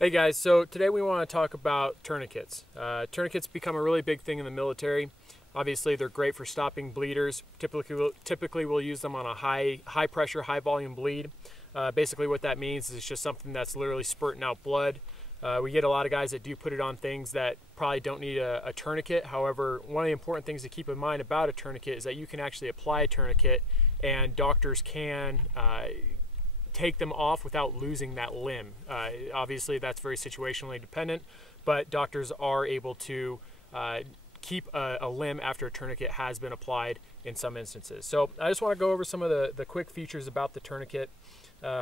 Hey guys, so today we want to talk about tourniquets. Tourniquets become a really big thing in the military. Obviously, they're great for stopping bleeders. Typically we'll use them on a high pressure, high volume bleed. Basically what that means is it's just something that's literally spurting out blood. We get a lot of guys that do put it on things that probably don't need a tourniquet. However, one of the important things to keep in mind about a tourniquet is that you can actually apply a tourniquet and doctors can take them off without losing that limb. Obviously that's very situationally dependent, but doctors are able to keep a limb after a tourniquet has been applied in some instances. So I just want to go over some of the quick features about the tourniquet.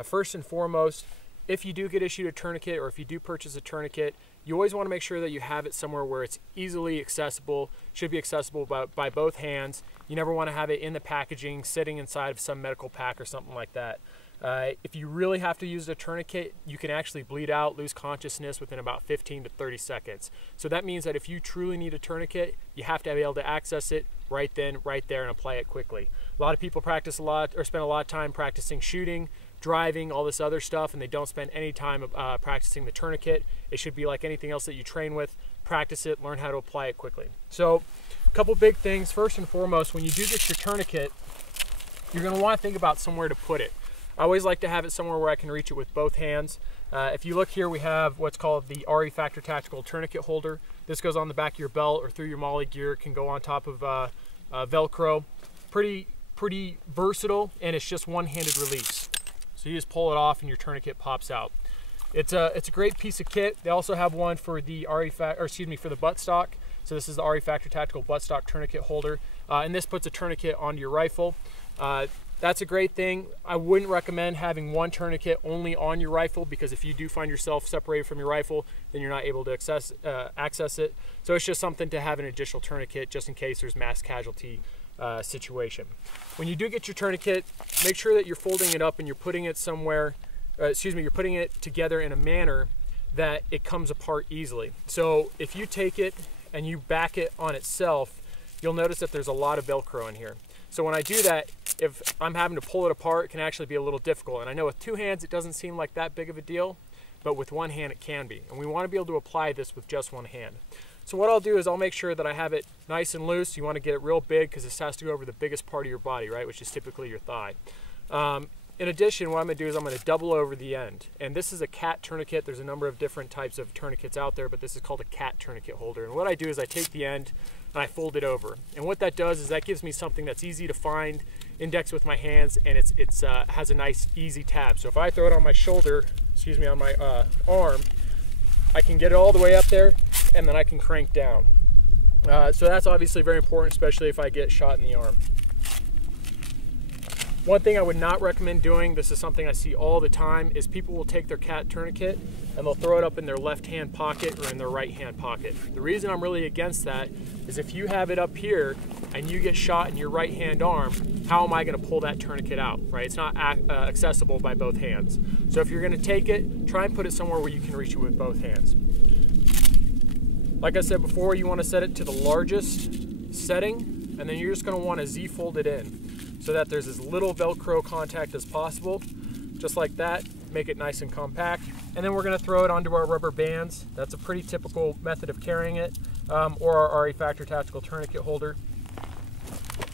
First and foremost, if you do get issued a tourniquet or if you do purchase a tourniquet, you always want to make sure that you have it somewhere where it's easily accessible, should be accessible by both hands. You never want to have it in the packaging, sitting inside of some medical pack or something like that. If you really have to use a tourniquet, you can actually bleed out, lose consciousness within about 15 to 30 seconds. So that means that if you truly need a tourniquet, you have to be able to access it right then, right there, and apply it quickly. A lot of people practice a lot or spend a lot of time practicing shooting, driving, all this other stuff, and they don't spend any time practicing the tourniquet. It should be like anything else that you train with. Practice it, learn how to apply it quickly. So a couple big things. First and foremost, when you do get your tourniquet, you're going to want to think about somewhere to put it. I always like to have it somewhere where I can reach it with both hands. If you look here, we have what's called the R.A.T.S Tactical Tourniquet Holder. This goes on the back of your belt or through your MOLLE gear. It can go on top of Velcro. Pretty versatile, and it's just one-handed release. So you just pull it off and your tourniquet pops out. It's a great piece of kit. They also have one for the for the buttstock. So this is the R.A.T.S Tactical Buttstock Tourniquet Holder, and this puts a tourniquet onto your rifle. That's a great thing. I wouldn't recommend having one tourniquet only on your rifle, because if you do find yourself separated from your rifle, then you're not able to access it. So it's just something to have an additional tourniquet just in case there's mass casualty situation. When you do get your tourniquet, make sure that you're folding it up and you're putting it somewhere, you're putting it together in a manner that it comes apart easily. So if you take it and you back it on itself, you'll notice that there's a lot of Velcro in here. So when I do that, if I'm having to pull it apart, it can actually be a little difficult. And I know with two hands, it doesn't seem like that big of a deal, but with one hand, it can be. And we want to be able to apply this with just one hand. So what I'll do is I'll make sure that I have it nice and loose. You want to get it real big because this has to go over the biggest part of your body, right? Which is typically your thigh. In addition, what I'm going to do is I'm going to double over the end. And this is a cat tourniquet. There's a number of different types of tourniquets out there, but this is called a cat tourniquet holder. And what I do is I take the end and I fold it over. And what that does is that gives me something that's easy to find, index with my hands, and it has a nice easy tab. So if I throw it on my shoulder, on my arm, I can get it all the way up there, and then I can crank down. So that's obviously very important, especially if I get shot in the arm. One thing I would not recommend doing, this is something I see all the time, is people will take their cat tourniquet and they'll throw it up in their left hand pocket or in their right hand pocket. The reason I'm really against that is if you have it up here and you get shot in your right hand arm, how am I going to pull that tourniquet out, right? It's not accessible by both hands. So if you're going to take it, try and put it somewhere where you can reach it with both hands. Like I said before, you want to set it to the largest setting, and then you're just going to want to Z-fold it in so that there's as little Velcro contact as possible. Just like that, make it nice and compact. And then we're going to throw it onto our rubber bands. That's a pretty typical method of carrying it, or our R.A.T.S Tactical Tourniquet Holder.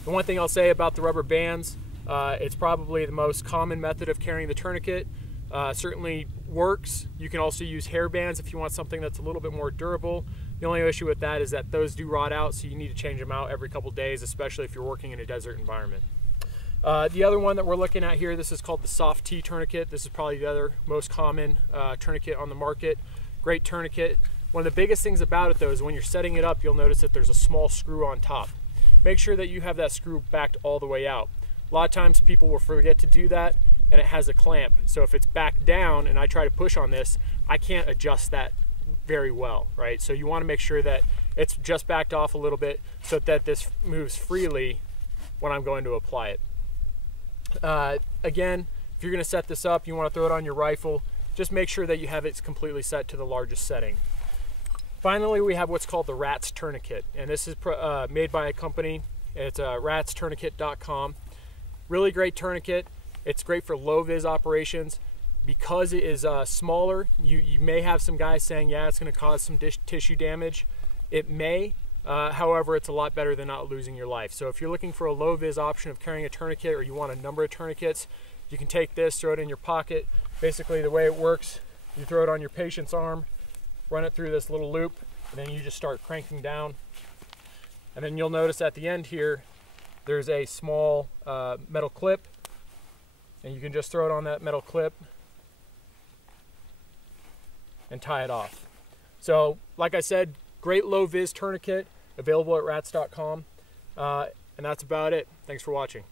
The one thing I'll say about the rubber bands, it's probably the most common method of carrying the tourniquet. Certainly works. You can also use hair bands if you want something that's a little bit more durable. The only issue with that is that those do rot out, so you need to change them out every couple days, especially if you're working in a desert environment. The other one that we're looking at here, this is called the soft Tea Tourniquet. This is probably the other most common tourniquet on the market. Great tourniquet. One of the biggest things about it though is when you're setting it up, you'll notice that there's a small screw on top. Make sure that you have that screw backed all the way out. A lot of times people will forget to do that, and it has a clamp. So if it's back down and I try to push on this, I can't adjust that very well, right? So you want to make sure that it's just backed off a little bit so that this moves freely when I'm going to apply it. Again, if you're going to set this up, you want to throw it on your rifle, just make sure that you have it completely set to the largest setting. Finally, we have what's called the R.A.T.S tourniquet, and this is made by a company. It's R.A.T.S tourniquet.com. Really great tourniquet. It's great for low vis operations. because it is smaller, you may have some guys saying, yeah, it's going to cause some tissue damage. It may. However, it's a lot better than not losing your life. So if you're looking for a low-vis option of carrying a tourniquet, or you want a number of tourniquets, you can take this, throw it in your pocket. Basically, the way it works, you throw it on your patient's arm, run it through this little loop, and then you just start cranking down. And then you'll notice at the end here, there's a small metal clip, and you can just throw it on that metal clip and tie it off. So, like I said, great low-vis tourniquet, available at R.A.T.S.com. And that's about it. Thanks for watching.